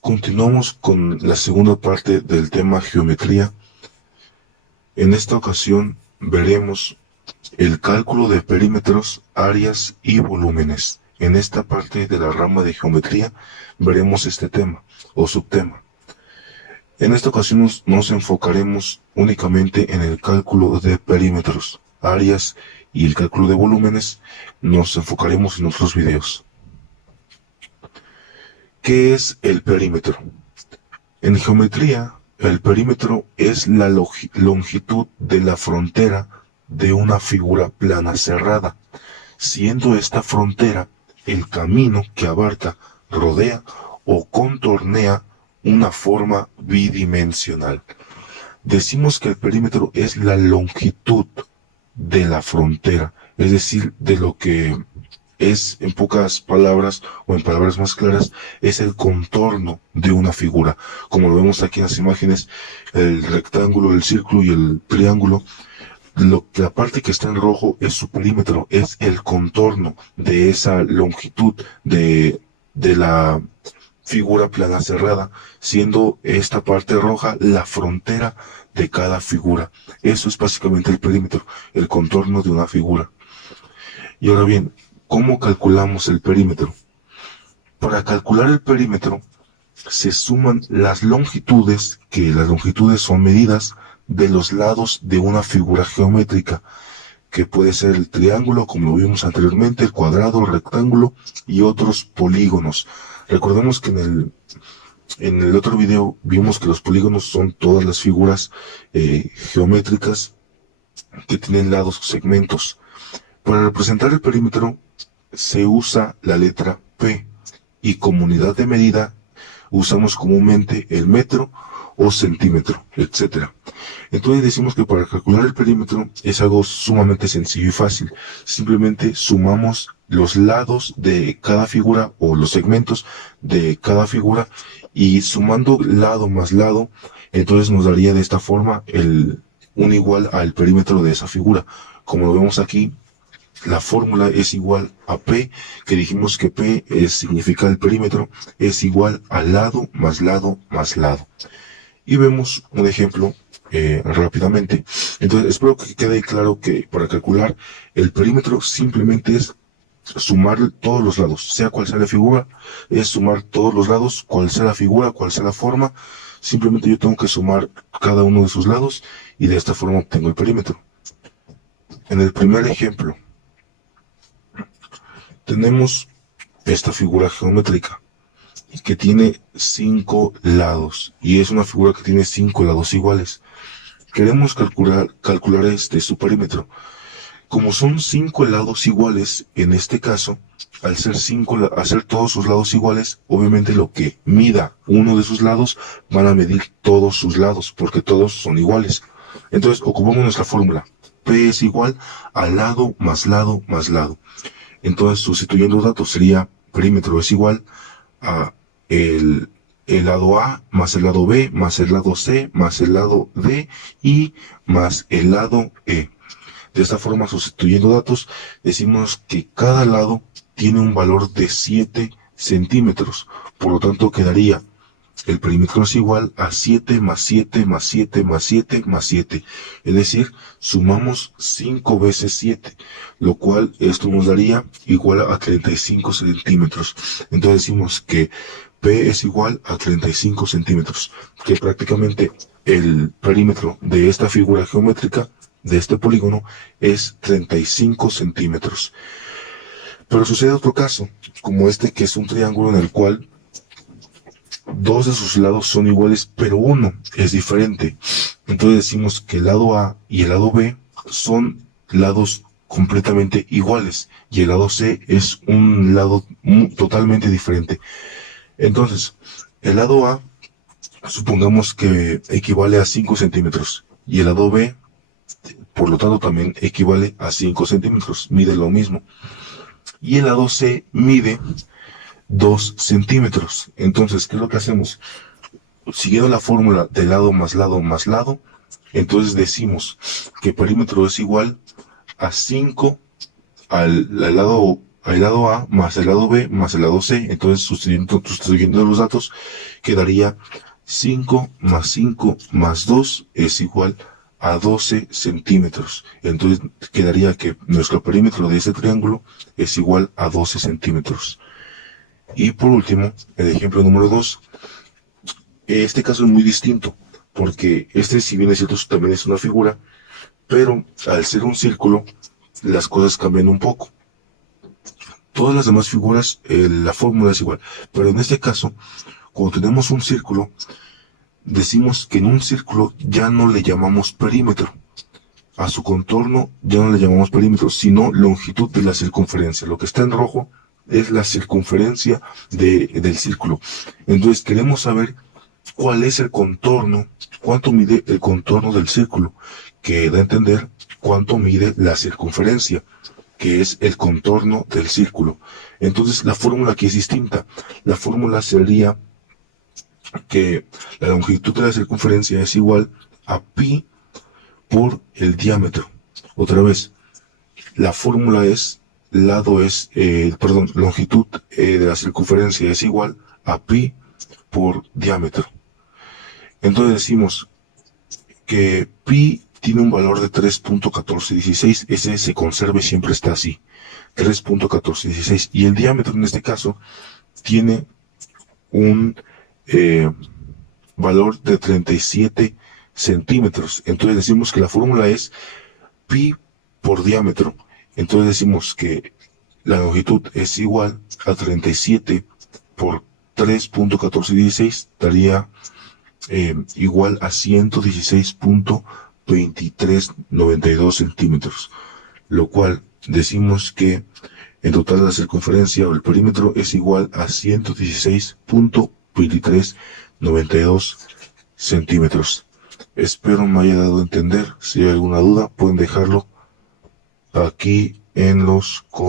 Continuamos con la segunda parte del tema geometría. En esta ocasión veremos el cálculo de perímetros, áreas y volúmenes. En esta parte de la rama de geometría veremos este tema o subtema. En esta ocasión nos enfocaremos únicamente en el cálculo de perímetros, áreas y el cálculo de volúmenes. Nos enfocaremos en otros videos. ¿Qué es el perímetro? En geometría, el perímetro es la longitud de la frontera de una figura plana cerrada, siendo esta frontera el camino que abarca, rodea o contornea una forma bidimensional. Decimos que el perímetro es la longitud de la frontera, es decir, de lo que es, en pocas palabras o en palabras más claras, es el contorno de una figura. Como lo vemos aquí en las imágenes, el rectángulo, el círculo y el triángulo, la parte que está en rojo es su perímetro, es el contorno de esa longitud de la figura plana cerrada, siendo esta parte roja la frontera de cada figura. Eso es básicamente el perímetro, el contorno de una figura. Y ahora bien, ¿cómo calculamos el perímetro? Para calcular el perímetro se suman las longitudes, que las longitudes son medidas de los lados de una figura geométrica, que puede ser el triángulo, como lo vimos anteriormente, el cuadrado, el rectángulo y otros polígonos. Recordemos que en el otro video vimos que los polígonos son todas las figuras geométricas que tienen lados o segmentos. Para representar el perímetro se usa la letra P y como unidad de medida usamos comúnmente el metro o centímetro, etc. Entonces decimos que para calcular el perímetro es algo sumamente sencillo y fácil. Simplemente sumamos los lados de cada figura o los segmentos de cada figura y sumando lado más lado, entonces nos daría de esta forma un igual al perímetro de esa figura. Como lo vemos aquí, la fórmula es igual a P, que dijimos que P significa el perímetro, es igual a lado más lado más lado. Y vemos un ejemplo rápidamente. Entonces espero que quede claro que para calcular el perímetro simplemente es sumar todos los lados, sea cual sea la figura, es sumar todos los lados, cual sea la figura, cual sea la forma. Simplemente yo tengo que sumar cada uno de sus lados y de esta forma obtengo el perímetro. En el primer ejemplo tenemos esta figura geométrica que tiene 5 lados y es una figura que tiene 5 lados iguales. Queremos calcular su perímetro. Como son 5 lados iguales, en este caso, al ser todos sus lados iguales, obviamente lo que mida uno de sus lados van a medir todos sus lados, porque todos son iguales. Entonces ocupamos nuestra fórmula. P es igual a lado más lado más lado. Entonces, sustituyendo datos, sería perímetro es igual a el lado A más el lado B más el lado C más el lado D y más el lado E. De esta forma, sustituyendo datos, decimos que cada lado tiene un valor de 7 centímetros. Por lo tanto, quedaría el perímetro es igual a 7 más 7 más 7 más 7 más 7. Es decir, sumamos 5 veces 7, lo cual esto nos daría igual a 35 centímetros. Entonces decimos que P es igual a 35 centímetros, que prácticamente el perímetro de esta figura geométrica, de este polígono, es 35 centímetros. Pero sucede otro caso, como este que es un triángulo en el cual dos de sus lados son iguales, pero uno es diferente. Entonces decimos que el lado A y el lado B son lados completamente iguales y el lado C es un lado totalmente diferente. Entonces, el lado A, supongamos que equivale a 5 centímetros y el lado B, por lo tanto, también equivale a 5 centímetros, mide lo mismo. Y el lado C mide 2 centímetros. Entonces, ¿qué es lo que hacemos? Siguiendo la fórmula de lado más lado más lado, entonces decimos que perímetro es igual a 5 al lado al lado A más el lado B más el lado C. Entonces, sustituyendo los datos, quedaría 5 más 5 más 2 es igual a 12 centímetros. Entonces, quedaría que nuestro perímetro de ese triángulo es igual a 12 centímetros. Y por último, el ejemplo número 2. Este caso es muy distinto, porque si bien es cierto, también es una figura, pero al ser un círculo, las cosas cambian un poco. Todas las demás figuras, la fórmula es igual, pero en este caso, cuando tenemos un círculo, decimos que en un círculo ya no le llamamos perímetro. A su contorno ya no le llamamos perímetro, sino longitud de la circunferencia. Lo que está en rojo es la circunferencia del círculo. Entonces queremos saber cuál es el contorno, cuánto mide el contorno del círculo, que da a entender cuánto mide la circunferencia, que es el contorno del círculo. Entonces la fórmula aquí es distinta. La fórmula sería que la longitud de la circunferencia es igual a pi por el diámetro. Otra vez, la fórmula es, longitud de la circunferencia es igual a pi por diámetro. Entonces decimos que pi tiene un valor de 3.1416, ese se conserva y siempre está así, 3.1416, y el diámetro en este caso tiene un valor de 37 centímetros. Entonces decimos que la fórmula es pi por diámetro. Entonces decimos que la longitud es igual a 37 por 3.1416, daría igual a 116.2392 centímetros, lo cual decimos que en total la circunferencia o el perímetro es igual a 116.2392 centímetros. Espero me haya dado a entender. Si hay alguna duda, pueden dejarlo aquí en los comentarios.